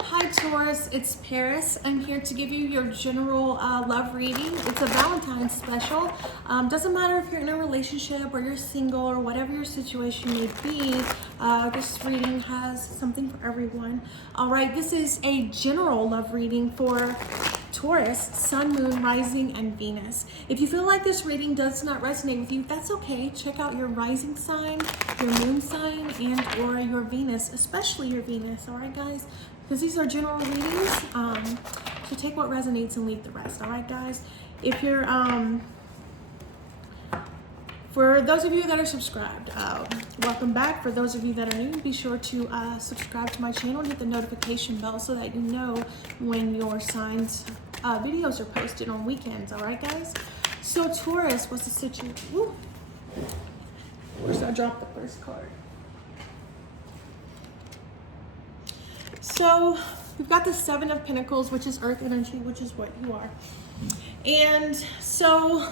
Hi Taurus, it's Paris. I'm here to give you your general love reading. It's a Valentine special. Doesn't matter if you're in a relationship or you're single or whatever your situation may be, this reading has something for everyone. All right, this is a general love reading for Taurus, Sun, Moon, Rising, and Venus. If you feel like this reading does not resonate with you, that's okay. Check out your rising sign, your moon sign, and or your Venus, especially your Venus. All right, guys? Because these are general readings, so take what resonates and leave the rest. All right, guys? If you're, for those of you that are subscribed, welcome back. For those of you that are new, be sure to subscribe to my channel and hit the notification bell so that you know when your signs videos are posted on weekends. All right, guys? So Taurus, what's the situation? Where's I dropped the first card? So we've got the Seven of Pentacles, which is Earth energy, which is what you are. And so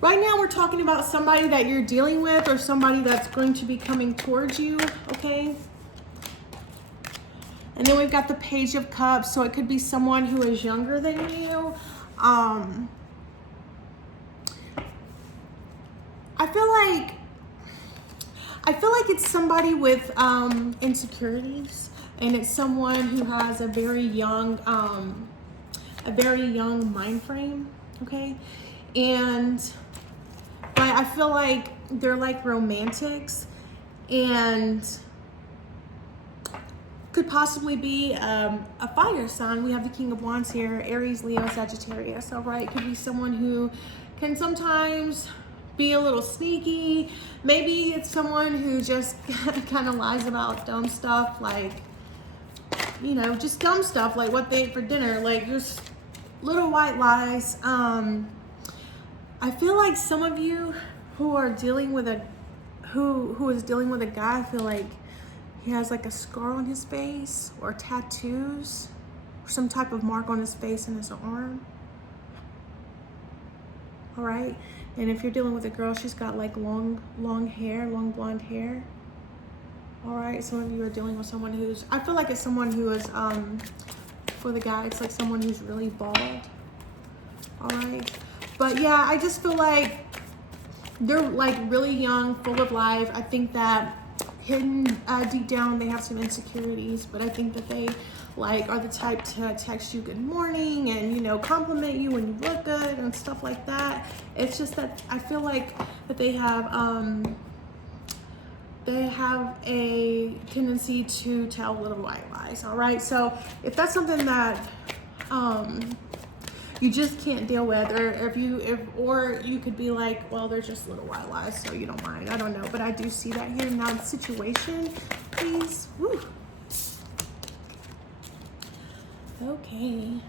right now we're talking about somebody that you're dealing with or somebody that's going to be coming towards you, okay? And then we've got the Page of Cups, so it could be someone who is younger than you. I feel like it's somebody with insecurities, and it's someone who has a very young mind frame, okay? But I feel like they're like romantics, and could possibly be a fire sign. We have the King of Wands here, Aries, Leo, Sagittarius. All right, could be someone who can sometimes be a little sneaky. Maybe it's someone who just kind of lies about dumb stuff, like, you know, just dumb stuff, like what they ate for dinner, like just little white lies. I feel like some of you who are dealing with who is dealing with a guy, I feel like he has like a scar on his face or tattoos or some type of mark on his face and his arm. All right. And if you're dealing with a girl, she's got like long hair, long blonde hair. All right, some of you are dealing with someone who's, I feel like it's someone who is, for the guy, it's like someone who's really bald. All right. But yeah, I just feel like they're like really young, full of life. I think that hidden deep down, they have some insecurities, but I think that they like are the type to text you good morning and, you know, compliment you when you look good and stuff like that. It's just that I feel like that they have a tendency to tell little white lies. All right, so if that's something that you just can't deal with, or you could be like, well, they're just little white lies, so you don't mind. I don't know, but I do see that here. Now the situation, please. Woo. Okay.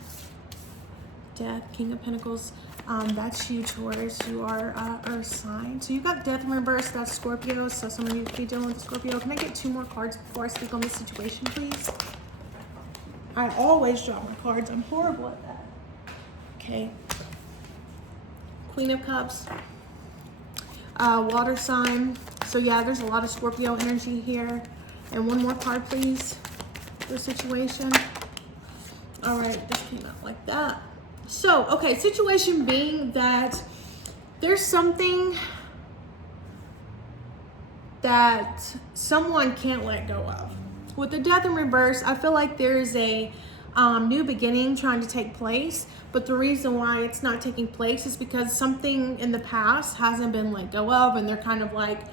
Death, King of Pentacles. That's you, Taurus. You are Earth sign. So you got Death in reverse. That's Scorpio. So some of you could be dealing with a Scorpio. Can I get 2 more cards before I speak on this situation, please? I always drop my cards. I'm horrible at that. Okay. Queen of Cups. Water sign. So yeah, there's a lot of Scorpio energy here. And 1 more card, please, for the situation. All right, this came out like that. So, okay, situation being that there's something that someone can't let go of. With the Death in reverse, I feel like there's a new beginning trying to take place, but the reason why it's not taking place is because something in the past hasn't been let go of, and they're kind of like,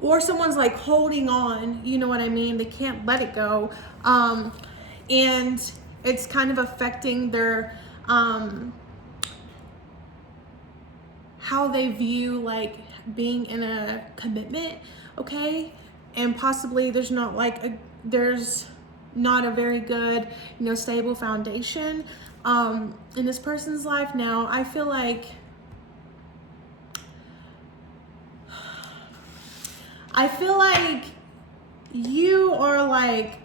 or someone's like holding on, you know what I mean? They can't let it go. And it's kind of affecting their, how they view like being in a commitment, okay? And possibly there's not a very good, you know, stable foundation in this person's life. Now, I feel like you are like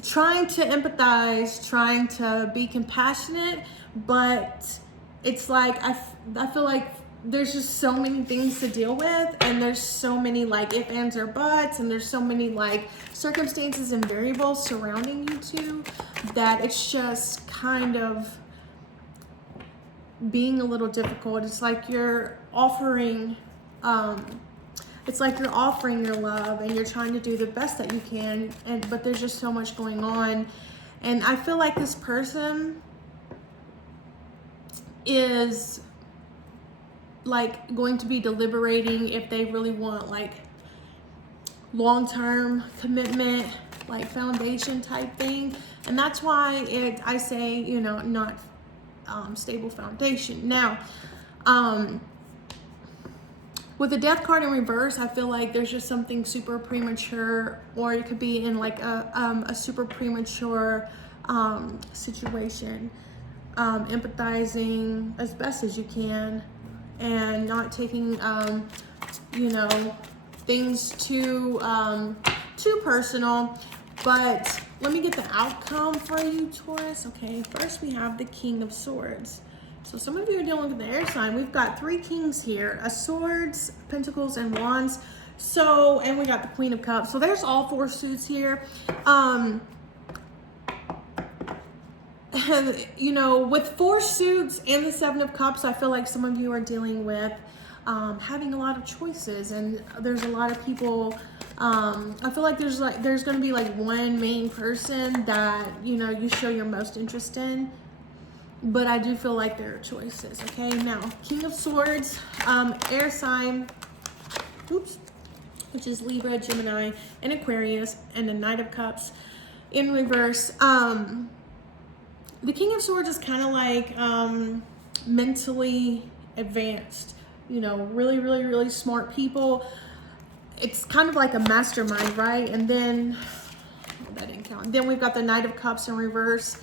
trying to empathize, trying to be compassionate, but it's like I feel like there's just so many things to deal with, and there's so many like if, ands, or buts, and there's so many like circumstances and variables surrounding you two that it's just kind of being a little difficult. It's like you're offering your love and you're trying to do the best that you can, but there's just so much going on. And I feel like this person is like going to be deliberating if they really want like long-term commitment, like foundation type thing. And that's why I say, you know, not stable foundation. Now, with the death card in reverse, I feel like there's just something super premature, or it could be in like a super premature situation. Empathizing as best as you can and not taking, you know, things too personal. But let me get the outcome for you, Taurus. Okay, first we have the King of Swords. So some of you are dealing with the air sign. We've got 3 kings here, a swords, pentacles, and wands. So, and we got the Queen of Cups. So there's all 4 suits here. You know, with 4 suits and the 7 of Cups, I feel like some of you are dealing with having a lot of choices, and there's a lot of people. I feel like there's going to be like one main person that, you know, you show your most interest in. But I do feel like there are choices. Okay, now King of Swords, air sign, which is Libra, Gemini, and Aquarius, and the Knight of Cups in reverse. The King of Swords is kind of like mentally advanced, you know, really, really, really smart people. It's kind of like a mastermind, right? And then, that didn't count. Then we've got the Knight of Cups in reverse,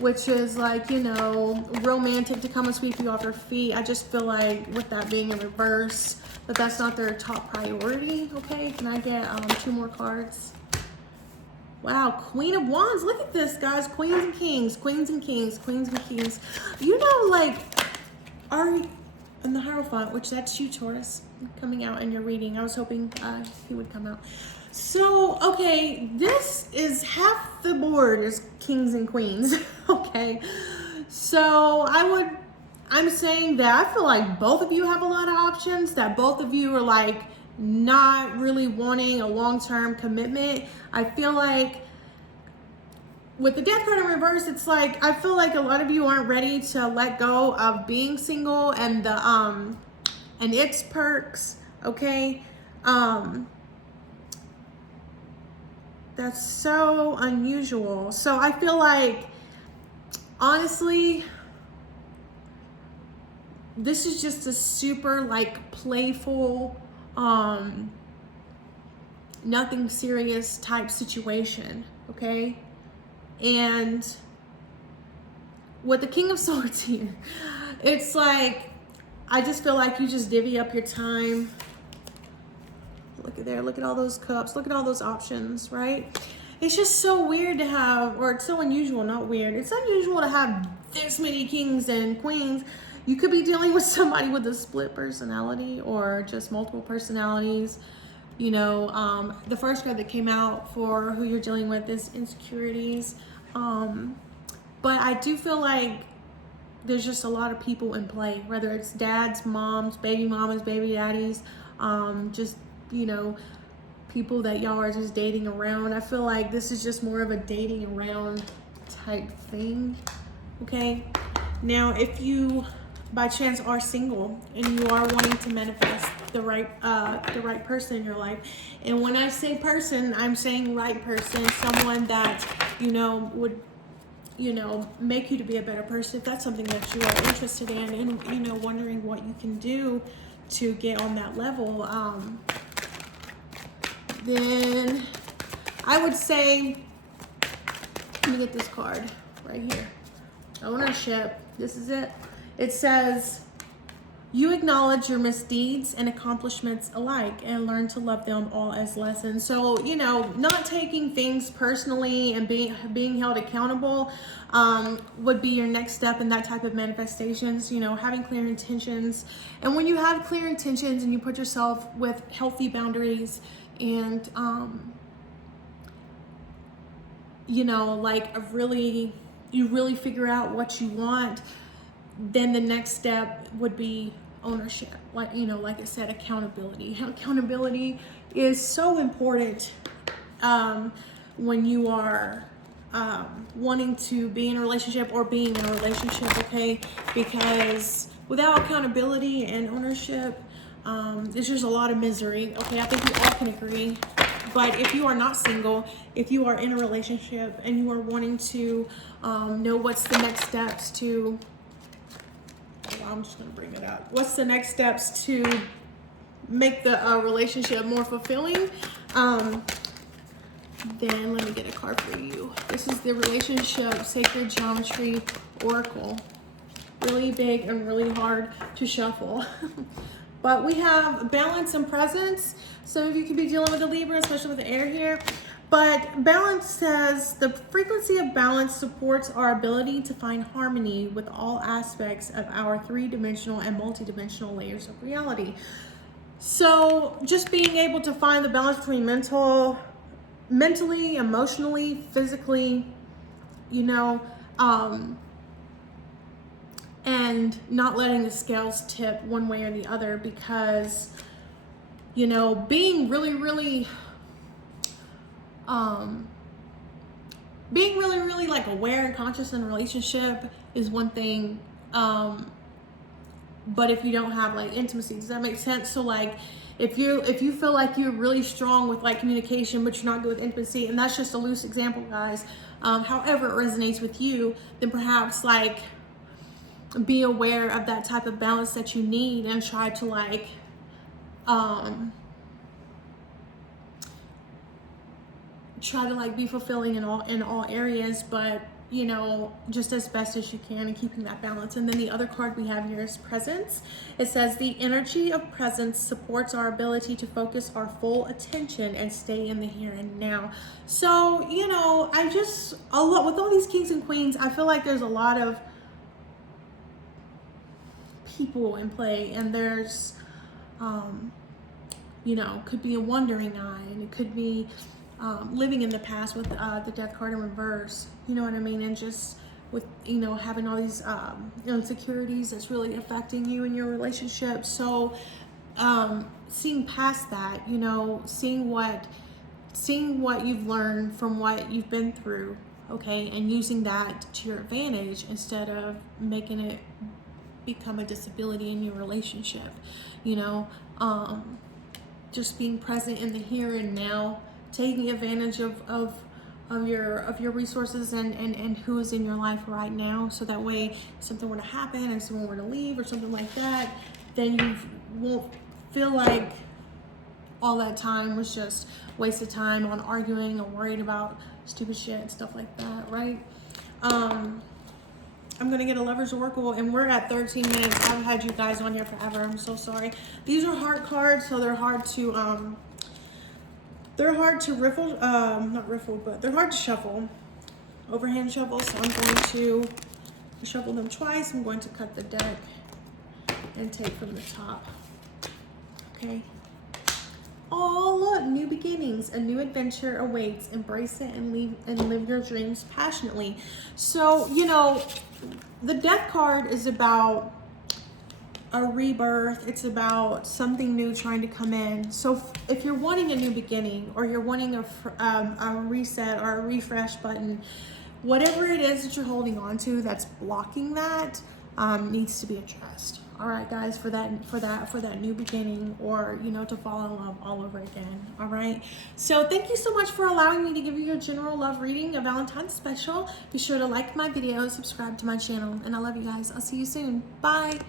which is like, you know, romantic, to come and sweep you off your feet. I just feel like with that being in reverse, that's not their top priority. Okay, can I get 2 more cards? Wow, Queen of Wands. Look at this, guys. Queens and Kings, Queens and Kings, Queens and Kings. You know, like, in the Hierophant, which that's you, Taurus, coming out in your reading. I was hoping he would come out. So, okay, this is half the board is Kings and Queens. Okay, so I'm saying that I feel like both of you have a lot of options, that both of you are like not really wanting a long-term commitment. I feel like with the Death card in reverse, it's like I feel like a lot of you aren't ready to let go of being single and the and its perks. Okay, that's so unusual. So I feel like, honestly, this is just a super like playful, nothing serious type situation. Okay, and with the King of Swords here, it's like I just feel like you just divvy up your time. Look at there, look at all those cups, look at all those options, right? It's just so weird to have, or it's so unusual, not weird. It's unusual to have this many kings and queens. You could be dealing with somebody with a split personality or just multiple personalities. You know, the first card that came out for who you're dealing with is insecurities. But I do feel like there's just a lot of people in play, whether it's dads, moms, baby mamas, baby daddies, just, you know, people that y'all are just dating around. I feel like this is just more of a dating around type thing. Okay, now if you by chance are single and you are wanting to manifest the right person in your life, and when I say person, I'm saying right person, someone that, you know, would, you know, make you to be a better person, if that's something that you are interested in, and, you know, wondering what you can do to get on that level, then I would say, let me get this card right here. Ownership. This is it. It says, You acknowledge your misdeeds and accomplishments alike and learn to love them all as lessons. So, you know, not taking things personally and being held accountable would be your next step in that type of manifestations, you know, having clear intentions. And when you have clear intentions and you put yourself with healthy boundaries and, you know, like you really figure out what you want, then the next step would be ownership. Like, you know, like I said, accountability. Accountability is so important when you are wanting to be in a relationship or being in a relationship, okay? Because without accountability and ownership, there's just a lot of misery, okay? I think we all can agree. But if you are not single, if you are in a relationship and you are wanting to know what's the next steps to, I'm just gonna bring it up. What's the next steps to make the relationship more fulfilling? Then let me get a card for you. This is the Relationship Sacred Geometry Oracle. Really big and really hard to shuffle. But we have balance and presence. Some of you could be dealing with a Libra, especially with the air here. But balance says the frequency of balance supports our ability to find harmony with all aspects of our three-dimensional and multi-dimensional layers of reality. So just being able to find the balance between mentally, emotionally, physically, you know, and not letting the scales tip one way or the other, because, you know, being really like aware and conscious in a relationship is one thing, but if you don't have like intimacy, does that make sense? So like if you feel like you're really strong with like communication but you're not good with intimacy, and that's just a loose example, guys, however it resonates with you, then perhaps like be aware of that type of balance that you need and try to like be fulfilling in all areas, but you know, just as best as you can and keeping that balance. And then the other card we have here is presence. It says the energy of presence supports our ability to focus our full attention and stay in the here and now. So, you know, with all these kings and queens, I feel like there's a lot of people in play, and there's you know, could be a wandering eye, and it could be living in the past with the death card in reverse, you know what I mean, and just with, you know, having all these insecurities that's really affecting you in your relationship. So seeing past that, you know, seeing what you've learned from what you've been through, okay, and using that to your advantage instead of making it become a disability in your relationship, you know. Just being present in the here and now, taking advantage of your resources and who is in your life right now, so that way if something were to happen and someone were to leave or something like that, then you won't feel like all that time was just wasted time on arguing or worried about stupid shit and stuff like that, right? I'm gonna get a Lover's Oracle, and we're at 13 minutes. I've had you guys on here forever. I'm so sorry. These are heart cards, so they're hard to riffle, not riffle, but they're hard to shuffle, overhand shuffle. So I'm going to shuffle them twice. I'm going to cut the deck and take from the top. Okay. Oh, look, new beginnings, a new adventure awaits. Embrace it and live your dreams passionately. So, you know, the death card is about a rebirth. It's about something new trying to come in. So if you're wanting a new beginning, or you're wanting a reset or a refresh button, whatever it is that you're holding on to that's blocking that needs to be addressed. All right, guys, for that new beginning, or, you know, to fall in love all over again. All right. So thank you so much for allowing me to give you your general love reading, a Valentine special. Be sure to like my video, subscribe to my channel, and I love you guys. I'll see you soon. Bye.